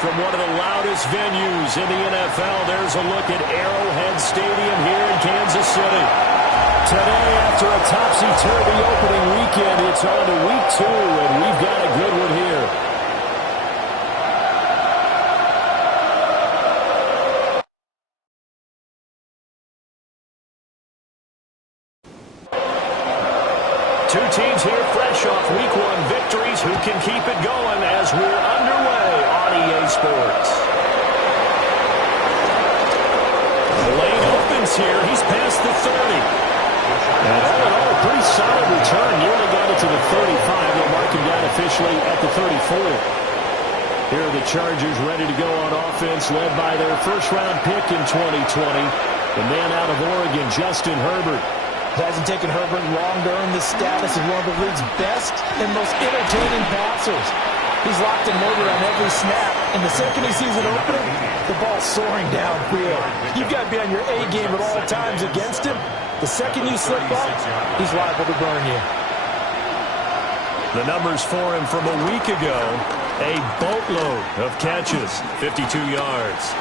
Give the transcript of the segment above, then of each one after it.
From one of the loudest venues in the NFL, there's a look at Arrowhead Stadium here in Kansas City. Today, after a topsy-turvy opening weekend, it's on to week 2, and we've got a good one here. Two teams here fresh off week 1 victories. Who can keep it going as we're underway on EA Sports? The lane opens here. He's past the 30. And all in all, a pretty solid return. Nearly got it to the 35. They'll mark him down officially at the 34. Here are the Chargers ready to go on offense, led by their first-round pick in 2020. The man out of Oregon, Justin Herbert. It hasn't taken Herbert long to earn the status of one of the league's best and most entertaining passers. He's locked and loaded on every snap, and the second he sees it opening, the ball's soaring downfield. You've got to be on your A game at all times against him. The second you slip up, he's liable to burn you. The numbers for him from a week ago, a boatload of catches, 52 yards.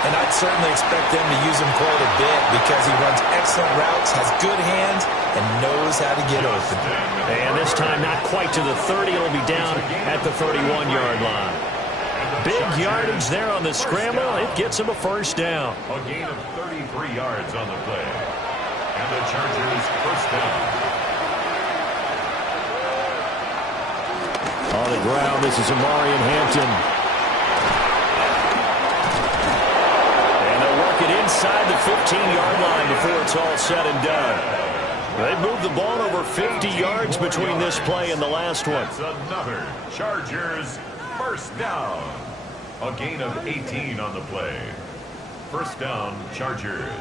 And I'd certainly expect them to use him quite a bit because he runs excellent routes, has good hands, and knows how to get open. And this time not quite to the 30. It'll be down at the 31-yard line. Big yardage there on the scramble. It gets him a first down. A gain of 33 yards on the play. And the Chargers first down. On the ground, this is Amarian Hampton. Inside the 15-yard line before it's all said and done. They moved the ball over 50 yards between this play and the last one. That's another Chargers first down. A gain of 18 on the play. First down, Chargers.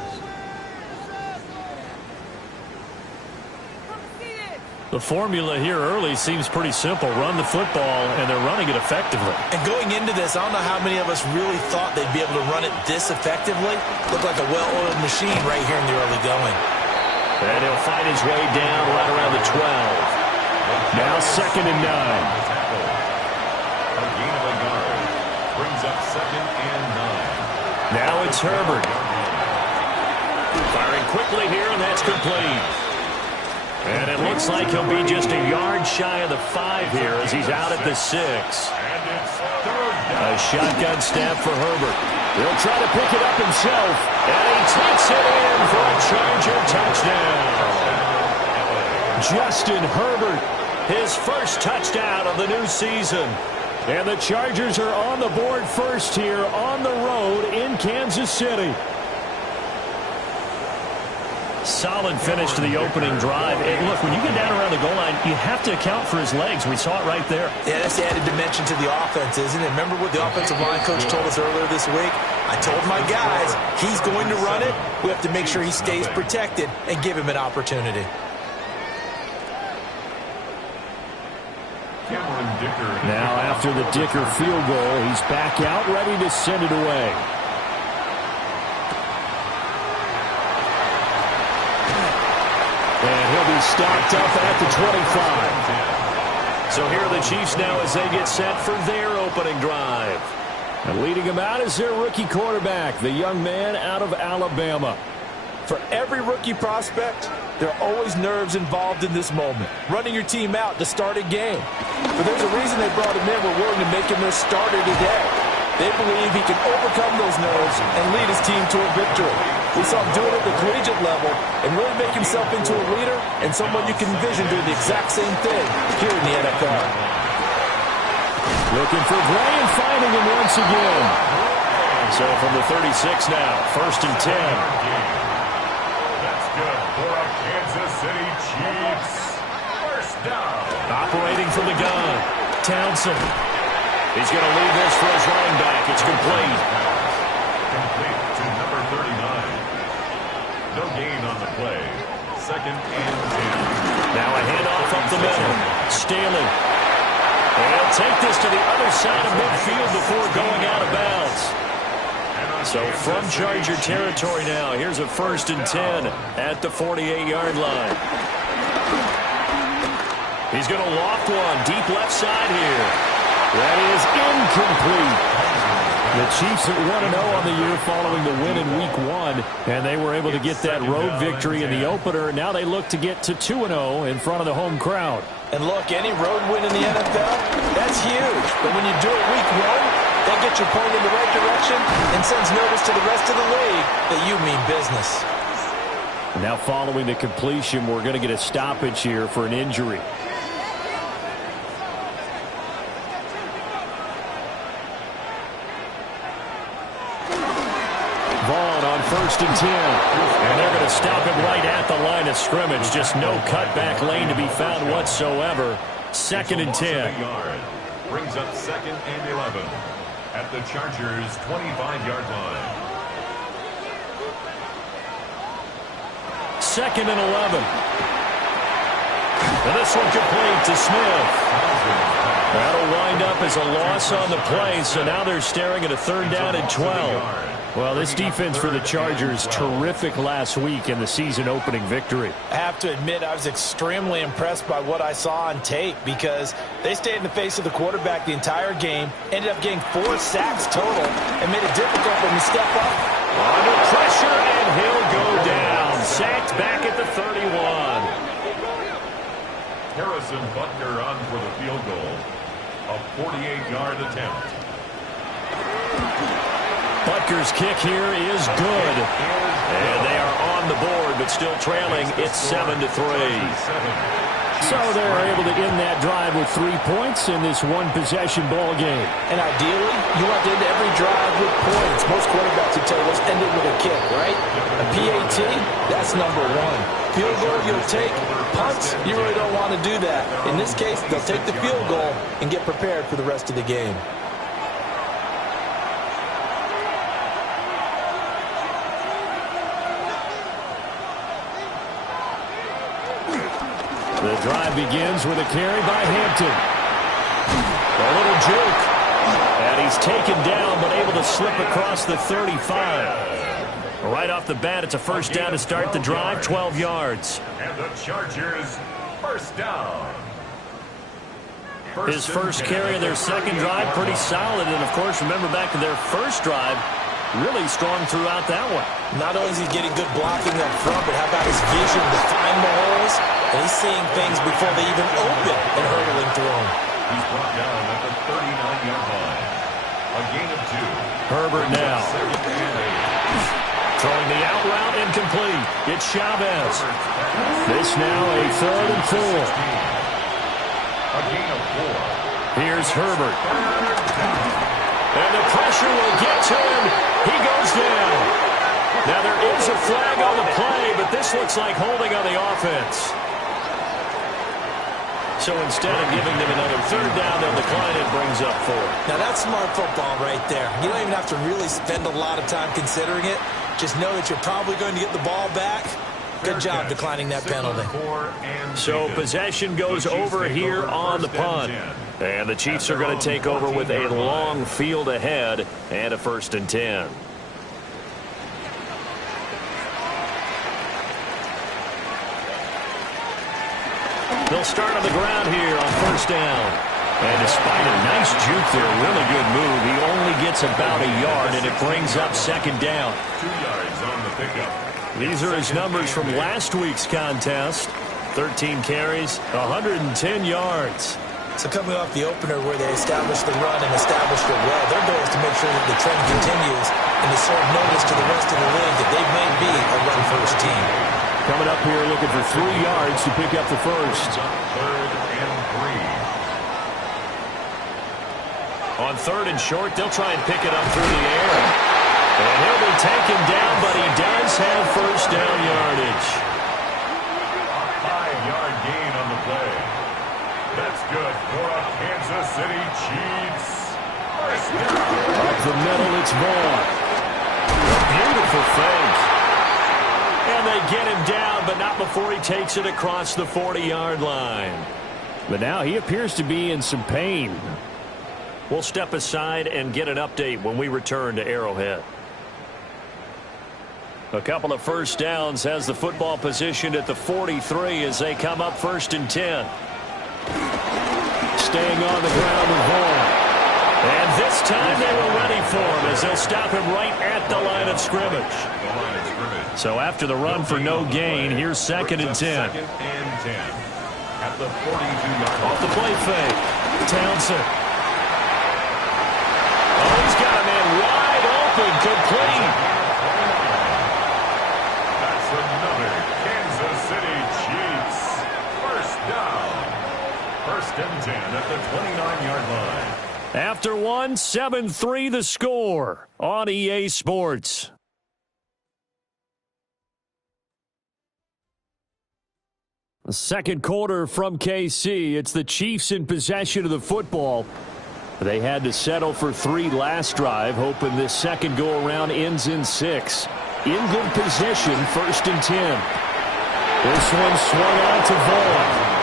The formula here early seems pretty simple. Run the football, and they're running it effectively. And going into this, I don't know how many of us really thought they'd be able to run it this effectively. Looked like a well-oiled machine right here in the early going. And he'll find his way down right around the 12. Now 2nd and 9. A gain of a yard brings up 2nd and 9. Now it's Herbert. Firing quickly here, and that's complete. And it looks like he'll be just a yard shy of the 5 here as he's out at the 6. A shotgun snap for Herbert. He'll try to pick it up himself, and he takes it in for a Charger touchdown. Justin Herbert, his first touchdown of the new season. And the Chargers are on the board first here on the road in Kansas City. Solid finish to the opening drive. And look, when you get down around the goal line, you have to account for his legs. We saw it right there. Yeah, that's the added dimension to the offense, isn't it? Remember what the offensive line coach told us earlier this week? I told my guys, he's going to run it. We have to make sure he stays protected and give him an opportunity. Now after the Dicker field goal, he's back out ready to send it away. And he'll be stopped up at the 25. So here are the Chiefs now as they get set for their opening drive. And leading them out is their rookie quarterback, the young man out of Alabama. For every rookie prospect, there are always nerves involved in this moment. Running your team out to start a game. But there's a reason they brought him in. We're willing to make him their starter today. They believe he can overcome those nerves and lead his team to a victory. We saw him do it at the collegiate level and really make himself into a leader and someone you can envision doing the exact same thing here in the NFL. Looking for Gray and finding him once again. So from the 36 now, 1st and 10. That's good for a Kansas City Chiefs. First down. Operating from the gun, Townsend. He's going to leave this for his running back. It's complete. Complete to number 39. No gain on the play. 2nd and 10. Now a handoff up the middle. Staley. And he'll take this to the other side of midfield before going out of bounds. So from Charger territory now, here's a 1st and 10 at the 48-yard line. He's going to loft one deep left side here. That is incomplete. The Chiefs at 1-0 on the year following the win in Week 1, and they were able to get that road victory in the opener. Now they look to get to 2-0 in front of the home crowd. And look, any road win in the NFL, that's huge. But when you do it Week 1, that gets your point in the right direction and sends notice to the rest of the league that you mean business. Now following the completion, we're going to get a stoppage here for an injury. Vaughn on 1st and 10. And they're going to stop him right at the line of scrimmage. Just no cutback lane to be found whatsoever. 2nd and 10. Brings up 2nd and 11 at the Chargers' 25-yard line. 2nd and 11. And this one complete to Smith. That'll wind up as a loss on the play, so now they're staring at a 3rd down and 12. Well, this defense for the Chargers, terrific last week in the season-opening victory. I have to admit, I was extremely impressed by what I saw on tape because they stayed in the face of the quarterback the entire game, ended up getting 4 sacks total, and made it difficult for him to step up. Under pressure, and he'll go down. Sacked back at the 31. Harrison Butker on for the field goal. A 48-yard attempt. Butker's kick here is good. And they are on the board, but still trailing. It's 7-3. So they're able to end that drive with 3 points in this one-possession ball game. And ideally, you want to end every drive with points. Most quarterbacks would tell us end it with a kick, right? A PAT, that's number 1. Field goal, you'll take. Punts, you really don't want to do that. In this case, they'll take the field goal and get prepared for the rest of the game. The drive begins with a carry by Hampton. A little juke. And he's taken down, but able to slip across the 35. Right off the bat, it's a 1st down to start the drive, 12 yards. And the Chargers, 1st down. His first carry of their 2nd drive, pretty solid. And, of course, remember back to their 1st drive, really strong throughout that one. Not only is he getting good blocking up front, but how about his vision to find the holes? And he's seeing things before they even open and hurdling through them. He's brought down at the 39-yard line. A gain of 2. Herbert now. Throwing the out route incomplete. It's Chavez. This now a 3rd and 4. A gain of 4. Here's Herbert. And the pressure will get to him. He goes down. Now there is a flag on the play, but this looks like holding on the offense. So instead of giving them another 3rd down, they'll decline it, brings up 4. Now that's smart football right there. You don't even have to really spend a lot of time considering it. Just know that you're probably going to get the ball back. Good job declining that penalty. So possession goes over here on the punt. And the Chiefs are going to take over with a long field ahead and a 1st and 10. They'll start on the ground here on 1st down. And despite a nice juke there, really good move, he only gets about a yard, and it brings up 2nd down. 2 yards on the pickup. These are his numbers from last week's contest. 13 carries, 110 yards. So coming off the opener where they established the run and established it well, their goal is to make sure that the trend continues and to serve notice to the rest of the league that they may be a run-first team. Coming up here looking for 3 yards to pick up the 1st. 3rd and 3. On 3rd and short, they'll try and pick it up through the air. And he'll be taken down, but he does have 1st down yardage. A 5-yard gain on the play. That's good for a Kansas City Chiefs. 1st down. Up the middle, it's Vaughn. A beautiful fake. And they get him down, but not before he takes it across the 40-yard line. But now he appears to be in some pain. We'll step aside and get an update when we return to Arrowhead. A couple of 1st downs, has the football positioned at the 43 as they come up 1st and 10. Staying on the ground with Vaughn. And this time they were ready for him as they'll stop him right at the line of scrimmage. So after the run for no gain, here's 2nd and 10. Second and 10. At the 42-yard line. Off the play fake. Townsend. Oh, he's got a man wide open. Complete. That's another Kansas City Chiefs. First down. 1st and 10 at the 29-yard line. After one, 7-3 the score on EA Sports. The second quarter from KC. It's the Chiefs in possession of the football. They had to settle for 3 last drive, hoping this second go-around ends in 6. In good position, 1st and 10. This one swung out to Vaughn.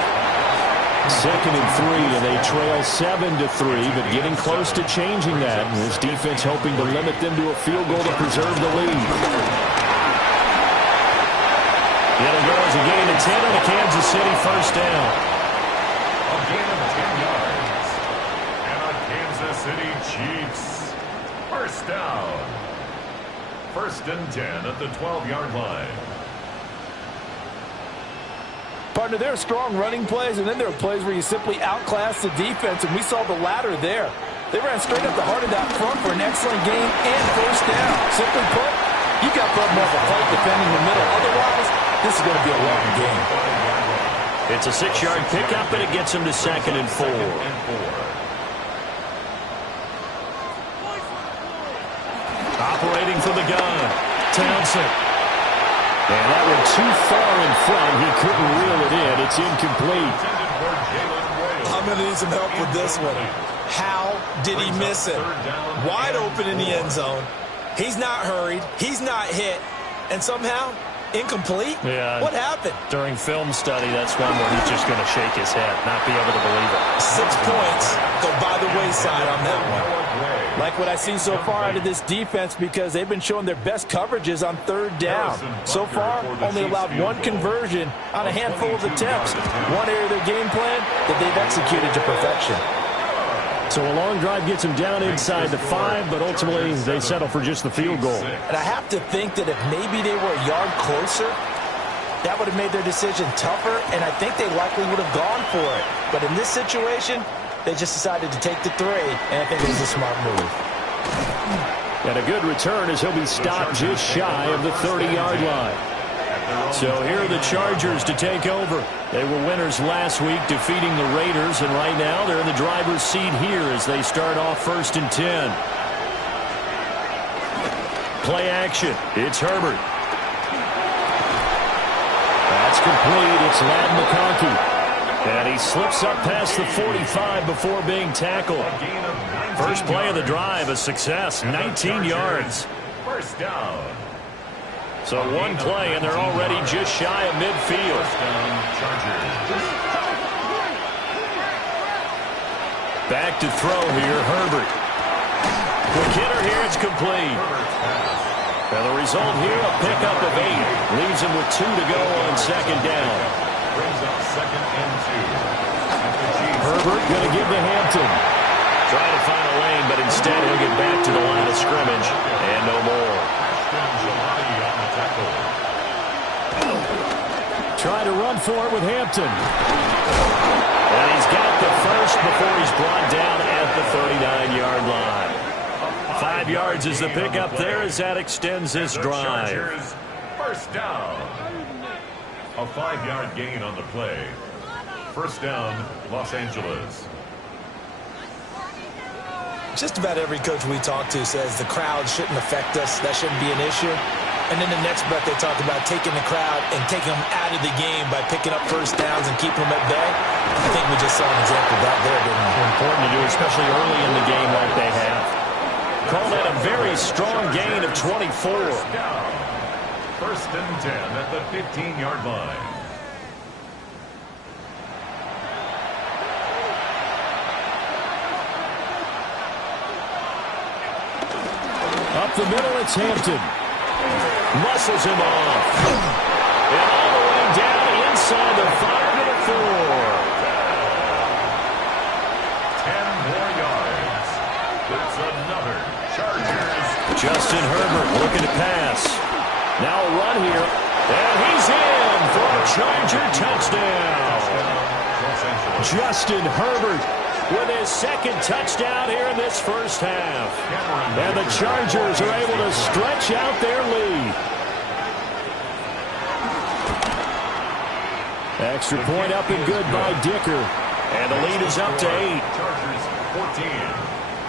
2nd and 3, and they trail 7-3, but getting close to changing that. And this defense hoping to limit them to a field goal to preserve the lead. It'll go as a gain of 10 on a Kansas City first down. A gain of 10 yards. And a Kansas City Chiefs. First down. 1st and 10 at the 12-yard line. Partner, there are strong running plays, and then there are plays where you simply outclass the defense, and we saw the latter there. They ran straight up the heart of that front for an excellent gain and first down. Simply put, you got to put more of a fight defending the middle. Otherwise, this is going to be a long game. It's a 6-yard pickup, and it gets them to 2nd and 4. Operating from the gun, Townsend. And that one too far in front. He couldn't reel it in. It's incomplete. I'm going to need some help with this one. How did he miss it? Wide open in the end zone. He's not hurried. He's not hit. And somehow, incomplete? Yeah. What happened? During film study, that's one where he's just going to shake his head, not be able to believe it. 6 points go by the wayside on that one. Like what I see so far out of this defense, because they've been showing their best coverages on 3rd down. So far, only allowed 1 conversion on a handful of attempts. One area of their game plan that they've executed to perfection. So a long drive gets them down inside the 5, but ultimately they settle for just the field goal. And I have to think that if maybe they were a yard closer, that would have made their decision tougher, and I think they likely would have gone for it. But in this situation, they just decided to take the 3, and I think it was a smart move. And a good return as he'll be stopped just shy of the 30-yard line. So here are the Chargers to take over. They were winners last week, defeating the Raiders, and right now they're in the driver's seat here as they start off 1st and 10. Play action. It's Herbert. That's complete. It's Ladd McConkey. And he slips up past the 45 before being tackled. First play of the drive, a success, 19 yards. First down. So one play, and they're already just shy of midfield. First down, Chargers. Back to throw here, Herbert. Quick hitter here, it's complete. And the result here, a pickup of 8. Leaves him with 2 to go on 2nd down. Brings up 2nd and 2. Herbert going to give to Hampton. Trying to find a lane, but instead he'll get back to the line of scrimmage. And no more. Try to run for it with Hampton. And he's got the first before he's brought down at the 39-yard line. 5 yards is the pickup there as that extends this drive. First down. A 5-yard gain on the play. First down, Los Angeles. Just about every coach we talk to says the crowd shouldn't affect us. That shouldn't be an issue. And then the next breath they talk about taking the crowd and taking them out of the game by picking up first downs and keeping them at bay. I think we just saw an example of that there, didn't we? Important to do, especially early in the game like they have. Called that a very strong gain of 24. First down. First and 10 at the 15-yard line. Up the middle, it's Hampton. Muscles him off. And all the way down inside the 5 to the 4. 10 more yards. Goddard, Chargers. Justin Herbert looking to pass. Now a run here. And he's in for a Charger touchdown. Justin Herbert with his second touchdown here in this first half. And the Chargers are able to stretch out their lead. Extra point up and good by Dicker. And the lead is up to 8. Chargers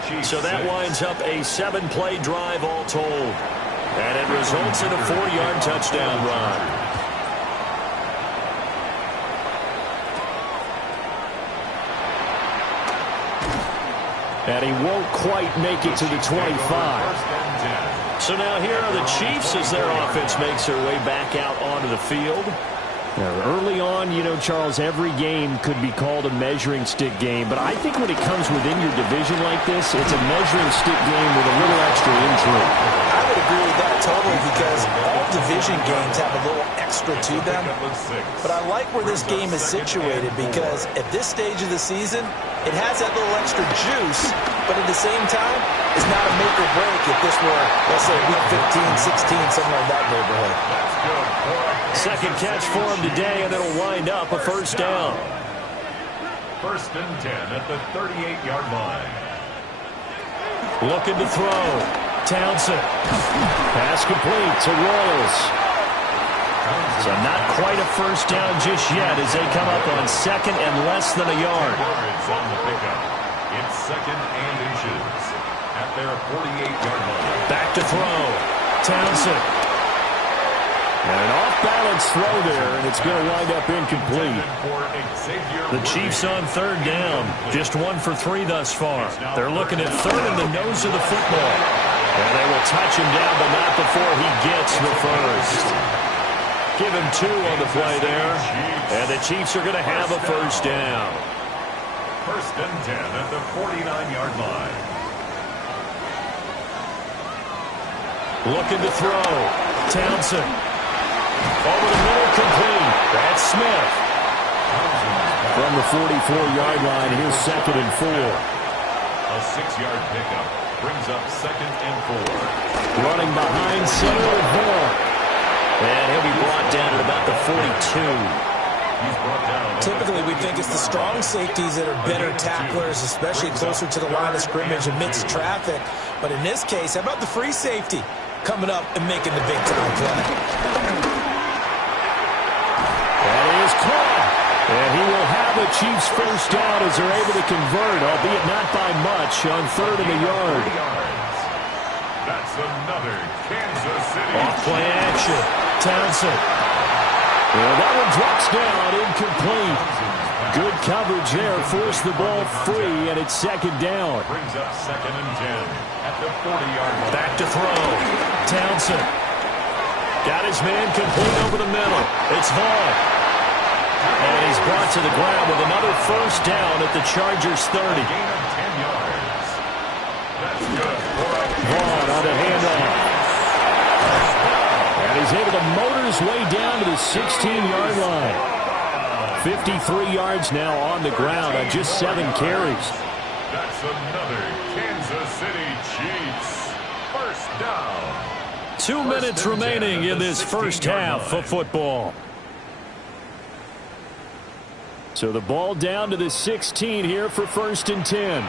14. So that winds up a 7-play drive all told. And it results in a 4-yard touchdown run. And he won't quite make it to the 25. So now here are the Chiefs as their offense makes their way back out onto the field. Early on, you know, Charles, every game could be called a measuring stick game. But I think when it comes within your division like this, it's a measuring stick game with a little extra intrigue. I would agree with that totally because all division games have a little extra to them. But I like where this game is situated because at this stage of the season, it has that little extra juice. But at the same time, it's not a make or break if this were, let's say, week 15, 16, somewhere in that neighborhood. Second catch for him today, and it'll wind up a first down. First and 10 at the 38-yard line. Looking to throw. Townsend. Pass complete to Royals. So not quite a first down just yet as they come up on second and less than a yard. On the pickup. It's second and inches at their 48-yard line. Back to throw. Townsend. And an off-balance throw there, and it's going to wind up incomplete. The Chiefs on third down. Just 1 for 3 thus far. They're looking at third in the nose of the football. And they will touch him down, but not before he gets the first. Give him 2 on the play there. And the Chiefs are going to have a first down. First and 10 at the 49-yard line. Looking to throw. Townsend. Over the middle, complete. That's Smith. From the 44-yard line, here's second and 4. A 6-yard pickup brings up second and 4. Running behind center with Vaughn. And he'll be brought down at about the 42. He's brought down. Typically, we think it's the strong safeties that are better tacklers, especially closer to the line of scrimmage amidst traffic. But in this case, how about the free safety coming up and making the big-time play? Caught. And he will have the Chiefs first down as they're able to convert, albeit not by much, on third and a yard. That's another Kansas City. Off-play action. Townsend. And that one drops down, incomplete. Good coverage there, forced the ball free, and it's second down. Brings up second and 10 at the 40-yard line. Back to throw. Townsend. Got his man complete over the middle. It's Vaughn. And he's brought to the ground with another first down at the Chargers 30. Gain of 10 yards. That's good. Vaughn on the handoff. And he's able to motor his way down to the 16-yard line. 53 yards now on the ground on just 7 carries. That's another Kansas City Chiefs. First down. 2 minutes remaining in this first half of football. So the ball down to the 16 here for first and 10.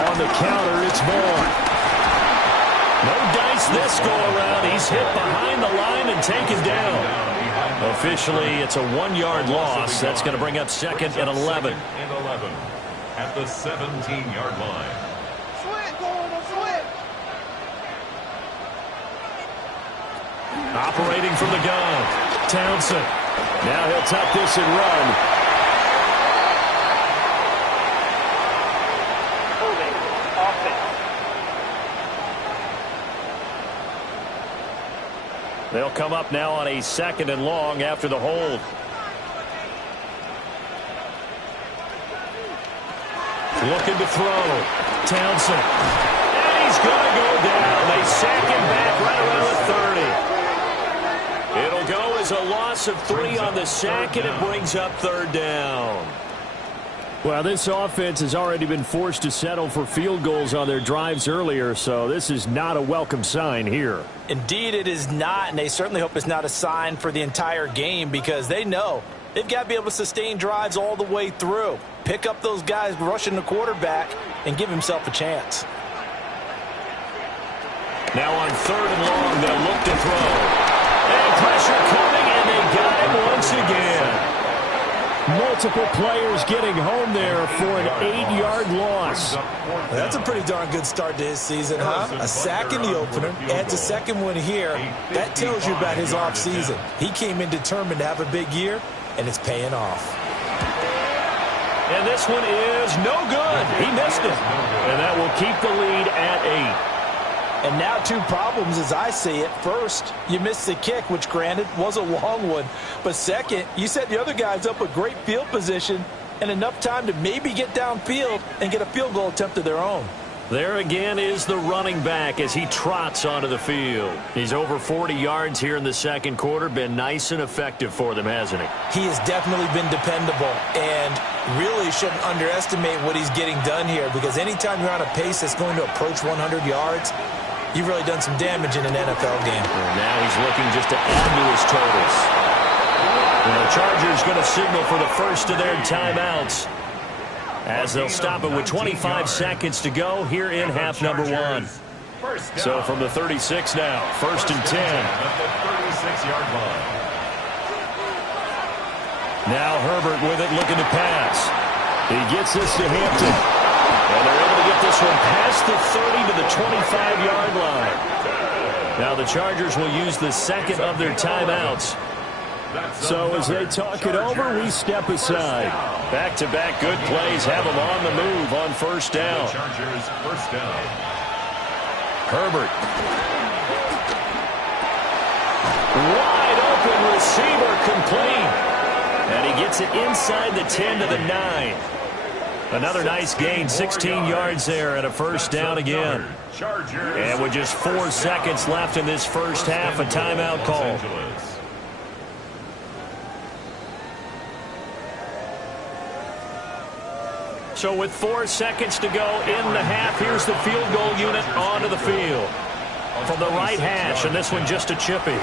On the counter, it's Vaughn. No dice this go-around. He's hit behind the line and taken down. Officially, it's a 1-yard loss. That's going to bring up second and 11. Second and 11 at the 17-yard line. Operating from the gun. Townsend. Now he'll tuck this and run. Moving. Offense. They'll come up now on a second and long after the hold. Looking to throw. Townsend. And he's going to go down. They sack him back right around the 30. It'll go as a loss of 3 on the sack, and it brings up third down. Well, this offense has already been forced to settle for field goals on their drives earlier, so this is not a welcome sign here. Indeed, it is not, and they certainly hope it's not a sign for the entire game because they know they've got to be able to sustain drives all the way through. Pick up those guys rushing the quarterback and give himself a chance. Now on 3rd and long, they'll look to throw. And pressure coming, and they got him once again. Multiple players getting home there for an 8-yard loss. That's a pretty darn good start to his season, huh? A sack in the opener, adds a second one here. That tells you about his offseason. He came in determined to have a big year, and it's paying off. And this one is no good. He missed it. And that will keep the lead at 8. And now 2 problems as I see it. First, you missed the kick, which granted was a long one. But second, you set the other guys up with great field position and enough time to maybe get downfield and get a field goal attempt of their own. There again is the running back as he trots onto the field. He's over 40 yards here in the second quarter. Been nice and effective for them, hasn't he? He has definitely been dependable and really shouldn't underestimate what he's getting done here because anytime you're on a pace that's going to approach 100 yards, you've really done some damage in an NFL game. And now he's looking just to add to his totals. And the Chargers going to signal for the first of their timeouts as they'll stop it with 25 seconds to go here in half number 1. So from the 36 now, 1st and 10. Now Herbert with it, looking to pass. He gets this to Hampton. And they're able to get this one past the 30 to the 25-yard line. Now the Chargers will use the second of their timeouts. So as they talk it over, we step aside. Back-to-back good plays have them on the move on 1st down. Herbert. Wide open receiver complete. And he gets it inside the 10 to the 9. Another nice gain, 16 yards there and a 1st down again. And with just 4 seconds left in this first half, a timeout call. So with 4 seconds to go in the half, here's the field goal unit onto the field. From the right hash, and this one just a chippy.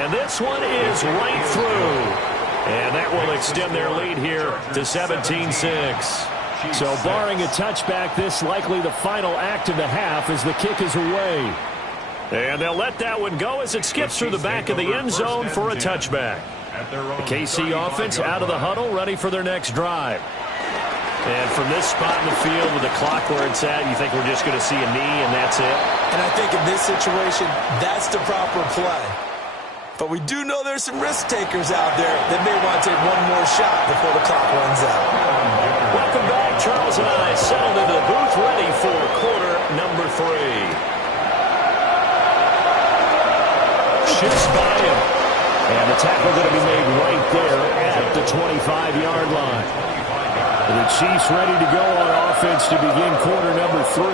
And this one is right through. And that will extend their lead here to 17-6. So barring a touchback, this likely the final act of the half as the kick is away. And they'll let that one go as it skips through the back of the end zone for a touchback. The KC offense out of the huddle, ready for their next drive. And from this spot in the field with the clock where it's at, you think we're just going to see a knee and that's it? And I think in this situation, that's the proper play. But we do know there's some risk takers out there that may want to take one more shot before the clock runs out. Welcome back. Charles and I settled into the booth ready for quarter number 3. Shifts by him. And the tackle going to be made right there at the 25-yard line. The Chiefs ready to go on offense to begin quarter number 3.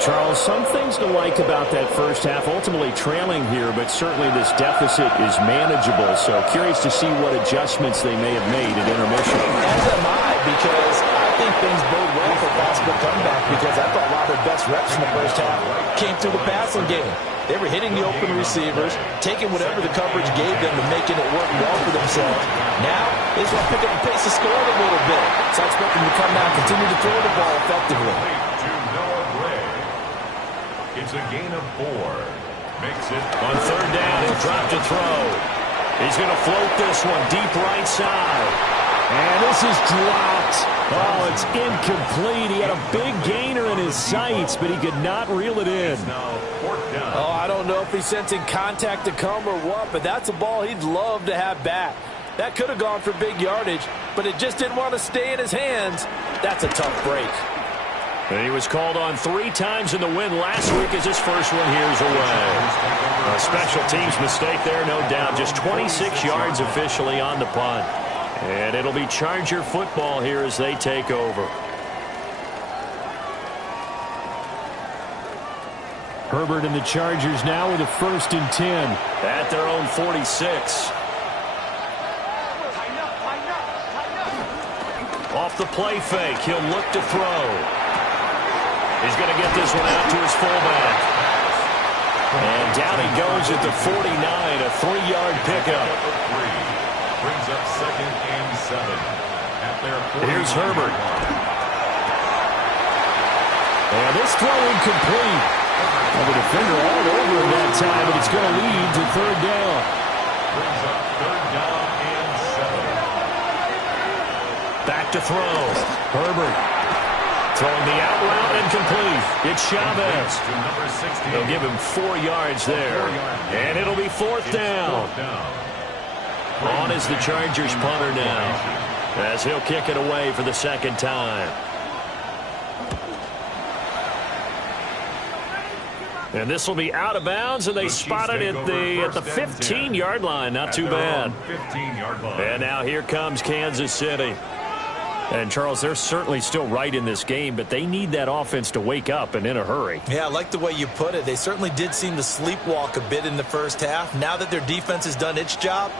Charles, some things to like about that first half, ultimately trailing here, but certainly this deficit is manageable. So curious to see what adjustments they may have made at intermission. As am I, because I think things bode well for possible comeback because I thought a lot of their best reps in the first half came through the passing game. They were hitting the open receivers, taking whatever the coverage gave them and making it work well for themselves. Now, they just want to pick up the pace of scoring a little bit. So I expect them to come out and continue to throw the ball effectively. It's a gain of 4. Makes it on 3rd down. He'll drop to throw. He's going to float this one deep right side. And this is dropped. Oh, it's incomplete. He had a big gainer in his sights, but he could not reel it in. Oh, I don't know if he's sensing contact to come or what, but that's a ball he'd love to have back. That could have gone for big yardage, but it just didn't want to stay in his hands. That's a tough break. And he was called on 3 times in the win last week as his first one here's away. A special teams mistake there, no doubt. Just 26 yards officially on the punt. And it'll be Charger football here as they take over. Herbert and the Chargers now with a 1st and 10. At their own 46. off the play fake. He'll look to throw. He's going to get this one out to his fullback. And down he goes at the 49, a 3-yard pickup. Brings up 2nd and 7 at their 40. Here's Herbert. And this throw incomplete. Well, the defender all over him that time, but it's going to lead to 3rd down. Brings up 3rd down and 7. Back to throw. Herbert throwing the out route and complete. It's Chavez. To number 60. They'll give him 4 yards there. And it'll be 4th down. On is the Chargers punter now, as he'll kick it away for the 2nd time. And this will be out of bounds, and they spot it at the 15-yard line. Not too bad. 15-yard line. And now here comes Kansas City. And, Charles, they're certainly still right in this game, but they need that offense to wake up and in a hurry. Yeah, I like the way you put it. They certainly did seem to sleepwalk a bit in the first half. Now that their defense has done its job,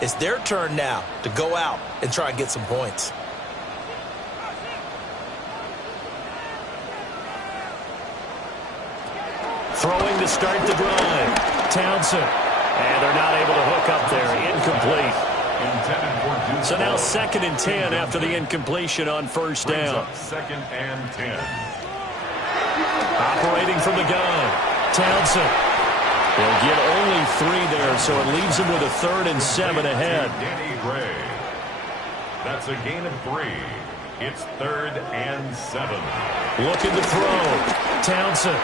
it's their turn now to go out and try and get some points. Throwing to start the drive. Townsend. And they're not able to hook up there. Incomplete. So now 2nd and 10 after the incompletion on 1st down. 2nd and 10. Operating from the gun. Townsend. They'll get only 3 there, so it leaves them with a 3rd and 7 ahead. Danny Gray. That's a gain of 3. It's 3rd and 7. Looking to throw. Townsend.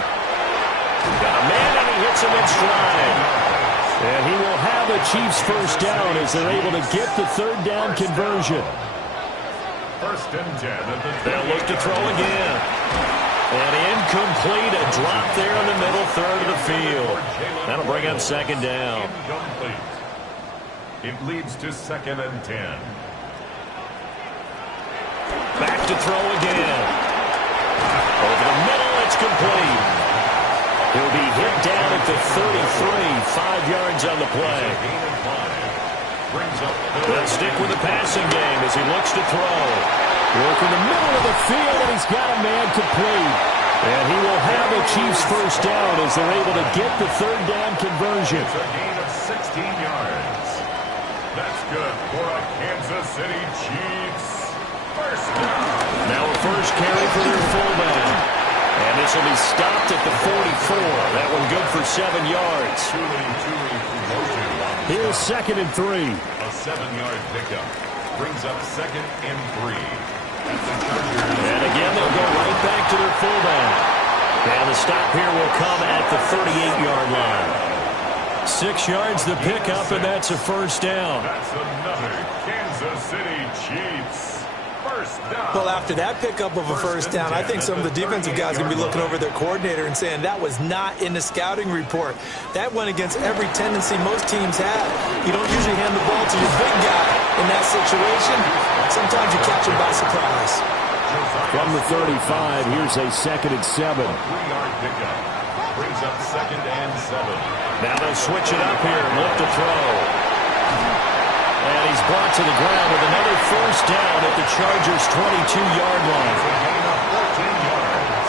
Got a man, and he hits him in stride. And he will have a Chiefs 1st down as they're able to get the 3rd down conversion. 1st and 10 at the 20. They'll look to throw again. And incomplete, a drop there in the middle 3rd of the field. That'll bring up 2nd down. Incomplete. It leads to 2nd and 10. Back to throw again. Over the middle, it's complete. He'll be hit down at the 33, 5 yards on the play. They'll stick with the passing game as he looks to throw. Work in the middle of the field, and he's got a man complete. And he will have a Chiefs 1st down as they're able to get the 3rd down conversion. It's a gain of 16 yards. That's good for a Kansas City Chiefs 1st down. Now a 1st carry for their fullback. And this will be stopped at the 44. That one good for 7 yards. Here's 2nd and 3. A 7-yard pickup brings up 2nd and 3. And again, they'll go right back to their fullback. And the stop here will come at the 38-yard line. 6 yards the pickup, and that's a 1st down. That's another Kansas City Chiefs 1st down. Well, after that pickup of a 1st down, I think some of the defensive guys are going to be looking over their coordinator and saying that was not in the scouting report. That went against every tendency most teams have. You don't usually hand the ball to your big guy in that situation. Sometimes you catch him by surprise. From the 35, here's a 2nd and 7. 3-yard pickup brings up 2nd and 7. Now they'll switch it up here and look to throw. And he's brought to the ground with another 1st down at the Chargers' 22-yard line. A gain of 14 yards.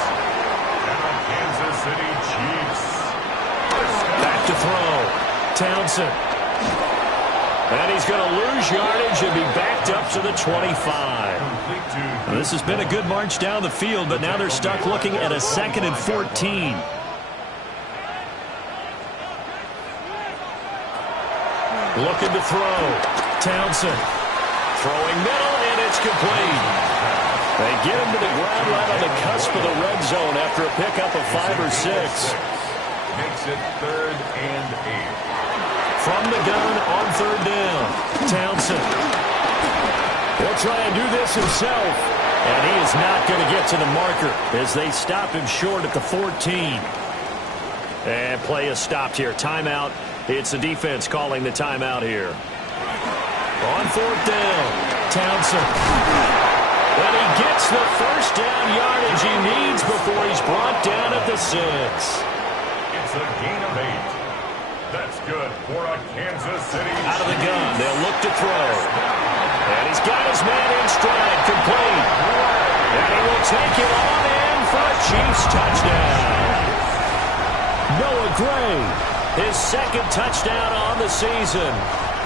And a Kansas City Chiefs 1st down. Back to throw. Townsend. And he's going to lose yardage and be backed up to the 25. Now, this has been a good march down the field, but now they're stuck looking at a 2nd and 14. Looking to throw. Townsend. Throwing middle, and it's complete. They get him to the ground right on the cusp of the red zone after a pickup of 5 or 6. Makes it 3rd and 8. From the gun on 3rd down. Townsend. He'll try and do this himself. And he is not going to get to the marker as they stop him short at the 14. And play is stopped here. Timeout. It's the defense calling the timeout here. On 4th down. Townsend. And he gets the 1st down yardage he needs before he's brought down at the 6. It's a gain of 8. That's good for a Kansas City. Out of the gun. They'll look to throw. And he's got his man in stride. Complete. And he will take it on in for a Chiefs touchdown. Noah Gray, his second touchdown on the season.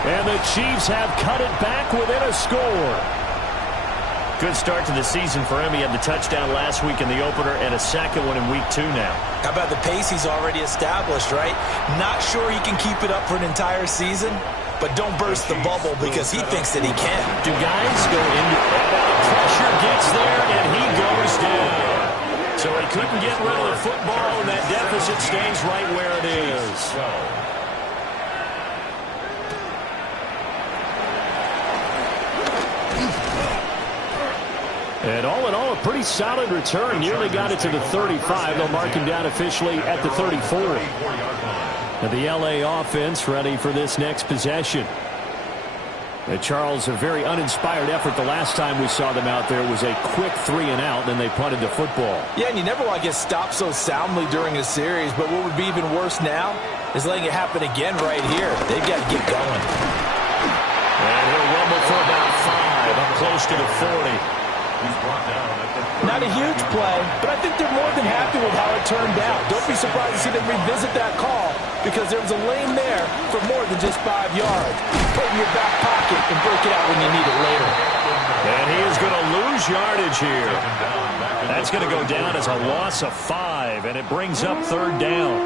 And the Chiefs have cut it back within a score. Good start to the season for him. He had the touchdown last week in the opener and a second one in week 2 now. How about the pace he's already established, right? Not sure he can keep it up for an entire season, but don't burst the bubble because he thinks that he can. Do guys go into pressure gets there and he goes down. So he couldn't get rid of the football and that deficit stays right where it is. And all in all, a pretty solid return. Nearly got it to the 35. They'll mark him down officially at the 34. And the L.A. offense ready for this next possession. And Charles, a very uninspired effort. The last time we saw them out there was a quick 3 and out, then they punted the football. Yeah, and you never want to get stopped so soundly during a series, but what would be even worse now is letting it happen again right here. They've got to get going. And he'll rumble for about 5, up close to the 40. Not a huge play, but I think they're more than happy with how it turned out. Don't be surprised to see them revisit that call because there was a lane there for more than just 5 yards. Put it in your back pocket and break it out when you need it later. And he is going to lose yardage here. That's going to go down as a loss of 5, and it brings up 3rd down.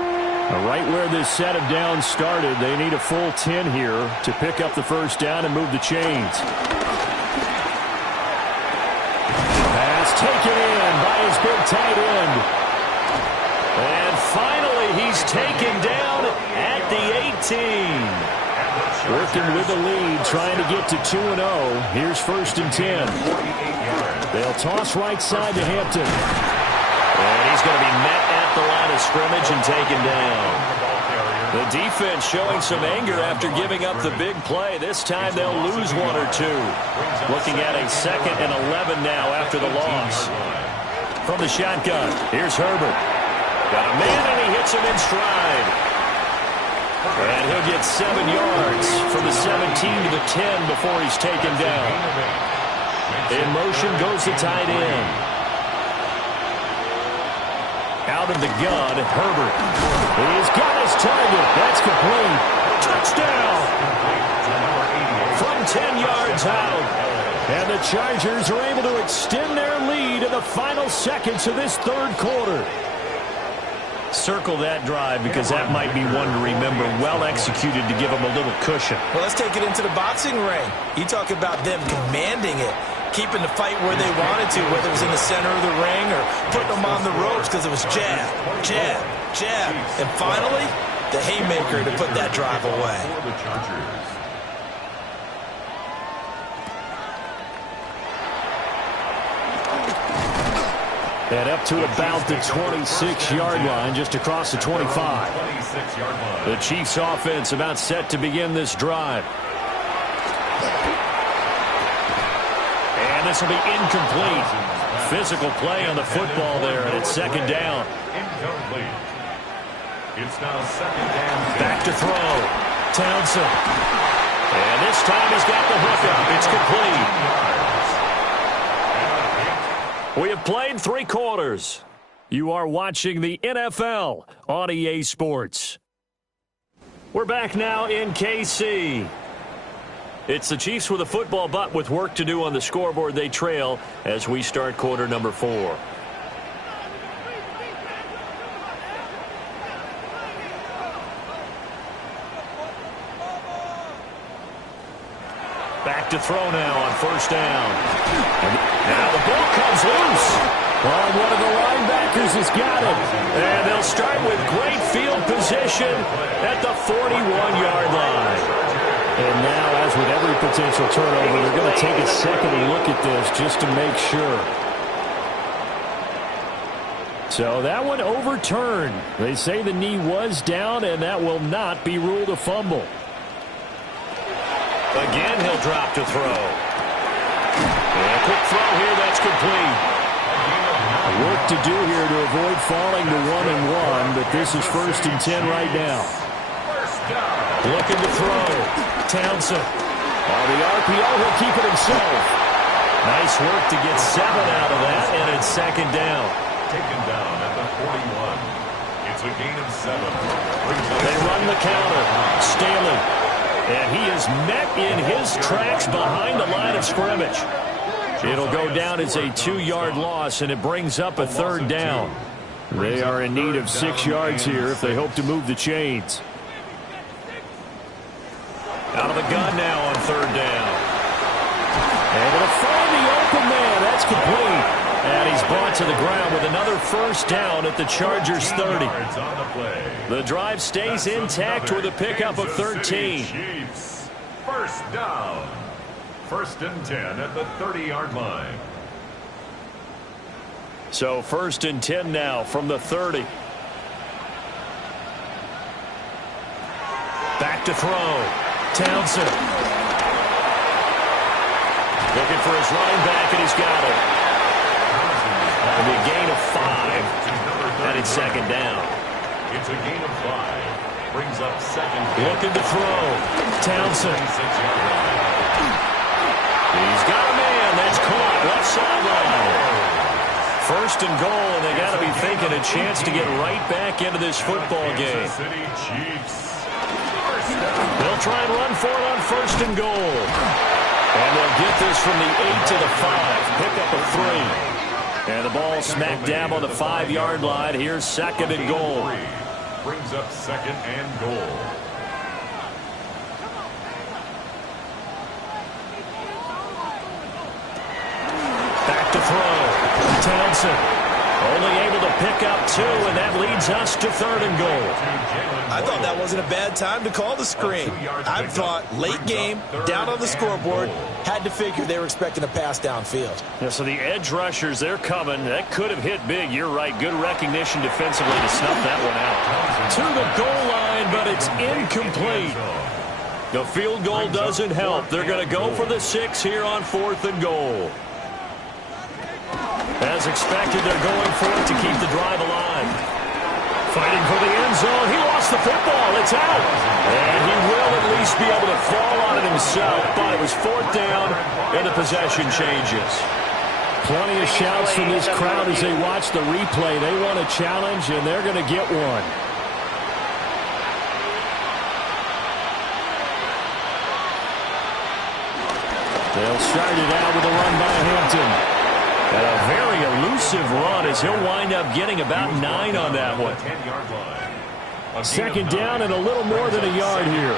Right where this set of downs started, they need a full 10 here to pick up the 1st down and move the chains. Taken in by his big tight end. And finally, he's taken down at the 18. Working with the lead, trying to get to 2-0. Here's 1st and 10. They'll toss right side to Hampton. And he's going to be met at the line of scrimmage and taken down. The defense showing some anger after giving up the big play. This time they'll lose 1 or 2. Looking at a 2nd and 11 now after the loss. From the shotgun, here's Herbert. Got a man and he hits him in stride. And he'll get 7 yards from the 17 to the 10 before he's taken down. In motion goes the tight end. Out of the gun, Herbert. He's got his target. That's complete. Touchdown! From 10 yards out. And the Chargers are able to extend their lead in the final seconds of this 3rd quarter. Circle that drive because that might be one to remember. Well executed to give them a little cushion. Well, let's take it into the boxing ring. You talk about them commanding it, keeping the fight where they wanted to, whether it was in the center of the ring or putting them on the ropes because it was jab, jab, jab. And finally, the haymaker to put that drive away. And up to about the 26-yard line, just across the 25. The Chiefs offense about set to begin this drive. And this will be incomplete. Physical play on the football there, and it's 2nd down. Incomplete. It's now 2nd down. Back to throw. Townsend. And this time he's got the hookup. It's complete. We have played 3 quarters. You are watching the NFL on EA Sports. We're back now in KC. It's the Chiefs with a football, but with work to do on the scoreboard. They trail as we start quarter number 4. Back to throw now on 1st down. And now the ball comes loose. Oh, one of the linebackers has got it. And they'll start with great field position at the 41-yard line. And now, as with every potential turnover, they're going to take a second look at this just to make sure. So that one overturned. They say the knee was down, and that will not be ruled a fumble. Again, he'll drop to throw. And a quick throw here, that's complete. Work to do here to avoid falling to 1-1, but this is 1st and 10 right now. down. Looking to throw. Townsend. On the RPO, he'll keep it himself. Nice work to get 7 out of that, and it's second down. Taken down at the 41. It's a gain of 7. They run the counter. Staley. And he is met in his tracks behind the line of scrimmage. It'll go down as a 2-yard loss, and it brings up a third down. They are in need of 6 yards here if they hope to move the chains. Out of the gun now on third down. And going to find the open man. That's complete. And he's brought to the ground with another first down at the Chargers 30. The drive stays intact with a pickup of 13. Chiefs. First down. First and 10 at the 30-yard line. So first and 10 now from the 30. Back to throw. Townsend. Looking for his running back, and he's got it. It'll be a gain of 5. And it's second down. It's a gain of 5. Brings up second. Looking to throw. Townsend. He's got a man. That's caught. Left sideline. First and goal, and they got to be thinking a chance to get right back into this football game. They'll try and run for it on first and goal. And they'll get this from the 8 to the 5. Pick up a 3. And the ball smack dab on the 5-yard line. Here's second and goal. Brings up second and goal. Back to throw. Townsend. Only able to pick up 2, and that leads us to third and goal. I thought that wasn't a bad time to call the screen. I thought late game, down on the scoreboard, had to figure they were expecting a pass downfield. Yeah, so the edge rushers, they're coming. That could have hit big. You're right. Good recognition defensively to snuff that one out. To the goal line, but it's incomplete. The field goal doesn't help. They're going to go for the 6 here on fourth and goal. As expected, they're going for it to keep the drive alive. Fighting for the end zone. He lost the football. It's out. And he will at least be able to fall on it himself. But it was fourth down, and the possession changes. Plenty of shouts from this crowd as they watch the replay. They want a challenge, and they're going to get one. They'll start it out with a run by Hampton. And a very elusive run as he'll wind up getting about 9 on that one. Second down and a little more than a yard here.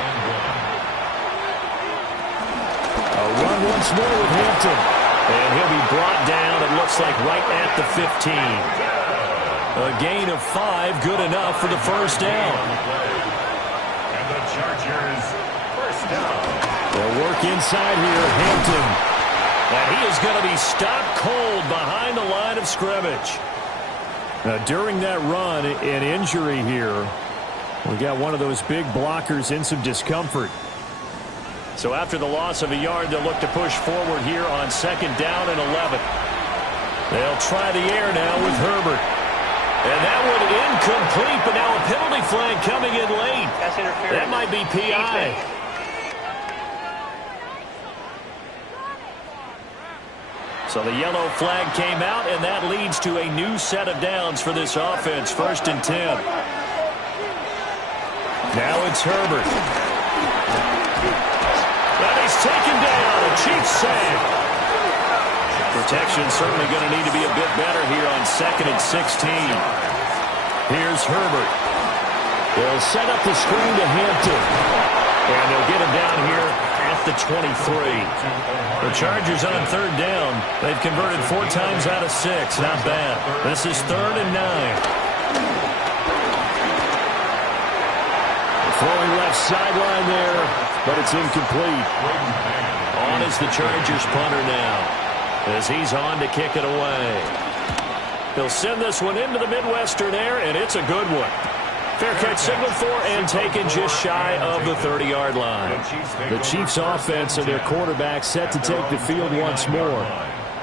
A run once more with Hampton. And he'll be brought down, it looks like, right at the 15. A gain of 5, good enough for the first down. And the Chargers, first down. They'll work inside here, Hampton. And he is going to be stopped cold behind the line of scrimmage. Now, during that run, an injury here. We got one of those big blockers in some discomfort. So after the loss of a yard, they'll look to push forward here on second down and 11. They'll try the air now with Herbert. And that one incomplete, but now a penalty flag coming in late. That's interference. That might be PI. So the yellow flag came out, and that leads to a new set of downs for this offense. First and 10. Now it's Herbert. And he's taken down. A Chiefs sack. Protection certainly going to need to be a bit better here on second and 16. Here's Herbert. They'll set up the screen to Hampton. And they'll get him down here at the 23. The Chargers on third down. They've converted 4 times out of 6. Not bad. This is third and 9. Throwing left sideline there, but it's incomplete. On is the Chargers punter now, as he's on to kick it away. He'll send this one into the Midwestern air, and it's a good one. Fair catch signaled for and taken just shy of the 30-yard line. The Chiefs offense and their quarterback set to take the field once more.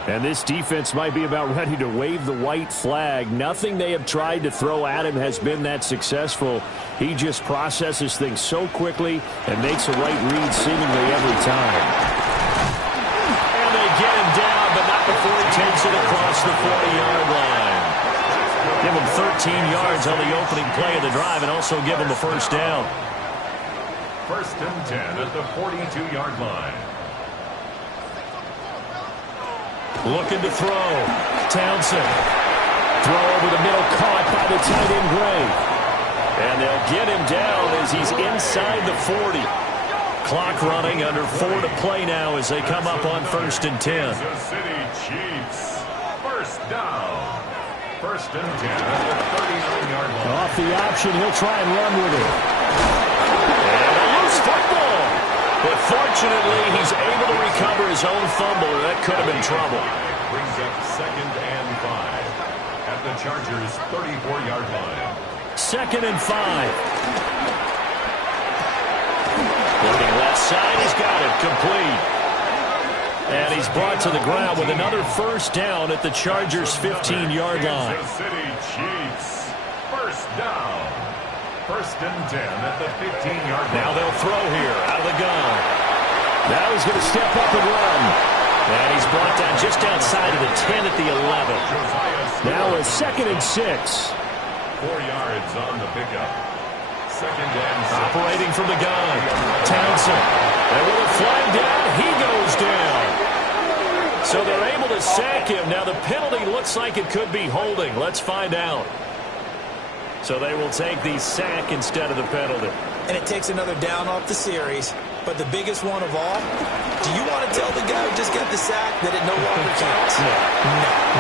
And this defense might be about ready to wave the white flag. Nothing they have tried to throw at him has been that successful. He just processes things so quickly and makes a right read seemingly every time. And they get him down, but not before he takes it across the 40-yard line. Give him 13 yards on the opening play of the drive and also give him a first down. 1st and 10 at the 42-yard line. Looking to throw. Townsend. Throw over the middle, caught by the tight end Gray. And they'll get him down as he's inside the 40. Clock running, under 4 to play now as they come up on 1st and 10. Kansas City Chiefs. First down. 1st and 10 at the 39-yard line. Off the option, he'll try and run with it. And a loose football. But fortunately, he's able to recover his own fumble, or that could have been trouble. Brings up 2nd and 5 at the Chargers' 34-yard line. 2nd and 5. Looking left side, he's got it, complete. And he's brought to the ground with another first down at the Chargers' 15-yard line. Kansas City Chiefs. First down. 1st and 10 at the 15-yard line. Now they'll throw here out of the gun. Now he's going to step up and run. And he's brought down just outside of the 10 at the 11. Now a 2nd and 6. 4 yards on the pickup. 2nd and 6. Operating from the gun. Townsend. And with a flag down, he goes down. So they're able to sack him. Now the penalty looks like it could be holding. Let's find out. So they will take the sack instead of the penalty. And it takes another down off the series. But the biggest one of all, do you want to tell the guy who just got the sack that it no longer counts? No,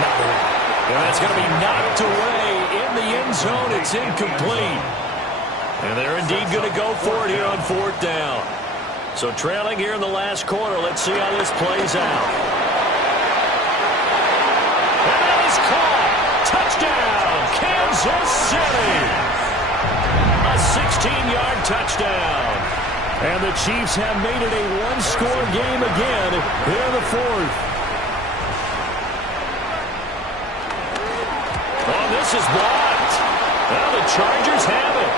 not at all. And that's going to be knocked away in the end zone. It's incomplete. And they're indeed going to go for it here on 4th down. So trailing here in the last quarter. Let's see how this plays out. And that is caught. Touchdown, Kansas City. A 16-yard touchdown. And the Chiefs have made it a one-score game again here in the 4th. Oh, this is blocked. Well, the Chargers have it.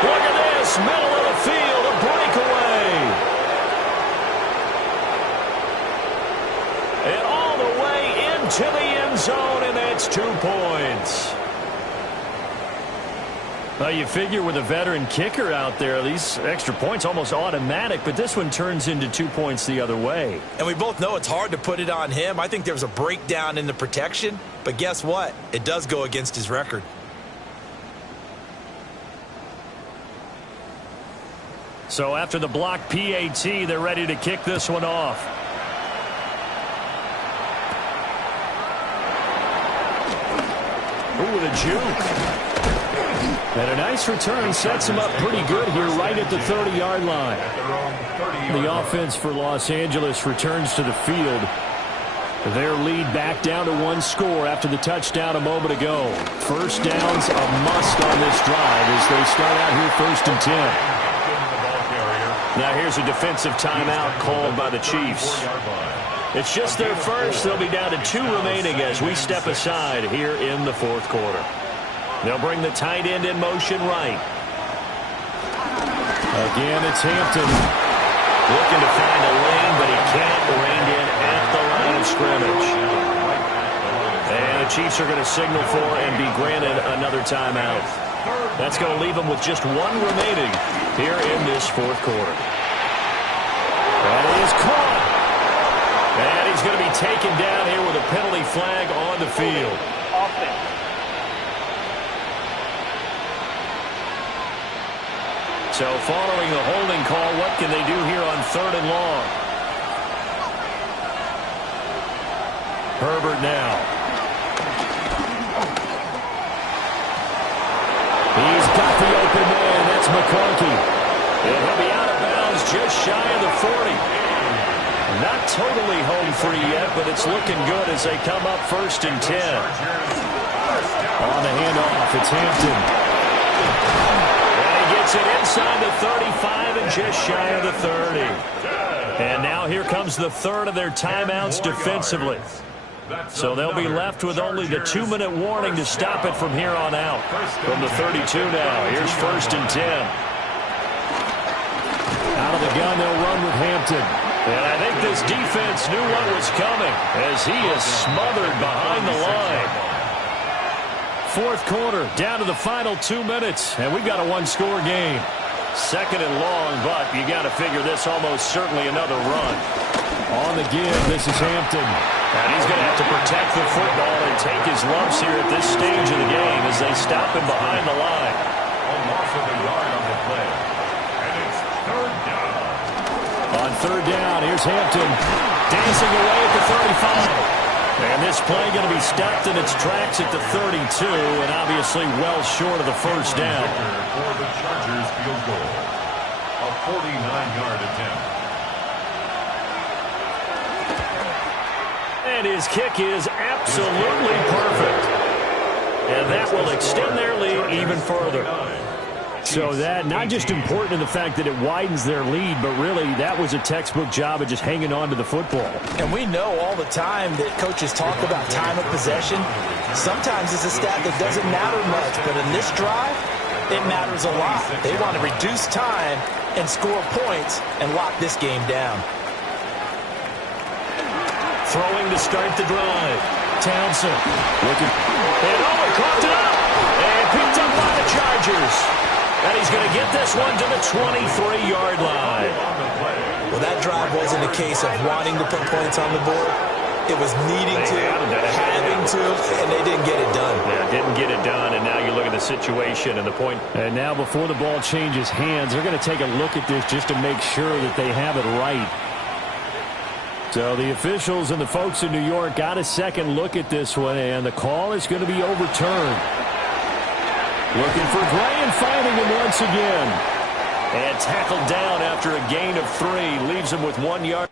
Look at this, middle of the field, a breakaway. And all the way into the end zone, and that's 2 points. Well, you figure with a veteran kicker out there, these extra points almost automatic, but this one turns into 2 points the other way. And we both know it's hard to put it on him. I think there was a breakdown in the protection, but guess what? It does go against his record. So after the block PAT, they're ready to kick this one off. Ooh, with a juke. And a nice return sets him up pretty good here right at the 30-yard line. The offense for Los Angeles returns to the field. Their lead back down to 1 score after the touchdown a moment ago. First down's a must on this drive as they start out here 1st and 10. Now here's a defensive timeout called by the Chiefs. It's just their first. They'll be down to 2 remaining as we step aside here in the 4th quarter. They'll bring the tight end in motion right. Again, it's Hampton. Looking to find a lane, but he can't. Reined in at the line of scrimmage. And the Chiefs are going to signal for and be granted another timeout. That's going to leave them with just 1 remaining here in this 4th quarter. And he is caught. And he's going to be taken down here with a penalty flag on the field. Offense. So following the holding call, what can they do here on 3rd and long? Herbert now. He's got the open man. That's McConkey. And he'll be out of bounds just shy of the 40. Not totally home free yet, but it's looking good as they come up 1st and 10. On the handoff, it's Hampton. Gets it inside the 35 and just shy of the 30. And now here comes the 3rd of their timeouts defensively. So they'll be left with only the 2-minute warning to stop it from here on out. From the 32 now, here's 1st and 10. Out of the gun, they'll run with Hampton. And I think this defense knew what was coming as he is smothered behind the line. 4th quarter, down to the final 2 minutes, and we've got a one-score game. 2nd and long, but you got to figure this almost certainly another run. On the give, this is Hampton. And he's going to have to protect the football and take his lumps here at this stage of the game as they stop him behind the line. A loss of a yard on the play. And it's 3rd down. On 3rd down, here's Hampton dancing away at the 35. And this play going to be stopped in its tracks at the 32, and obviously well short of the 1st down. For the Chargers field goal. A 49-yard attempt. And his kick is absolutely perfect. And that will extend their lead even further. So that, not just important in the fact that it widens their lead, but really that was a textbook job of just hanging on to the football. And we know all the time that coaches talk about time of possession. Sometimes it's a stat that doesn't matter much, but in this drive, it matters a lot. They want to reduce time and score points and lock this game down. Throwing to start the drive. Townsend looking. And he coughed it up. And picked up by the Chargers. And he's going to get this one to the 23-yard line. Well, that drive wasn't a case of wanting to put points on the board. It was needing to, having to, and they didn't get it done. Yeah, didn't get it done, and now you look at the situation and the point. And now before the ball changes hands, they're going to take a look at this just to make sure that they have it right. So the officials and the folks in New York got a second look at this one, and the call is going to be overturned. Looking for Gray and finding him once again. And tackled down after a gain of 3. Leaves him with 1 yard.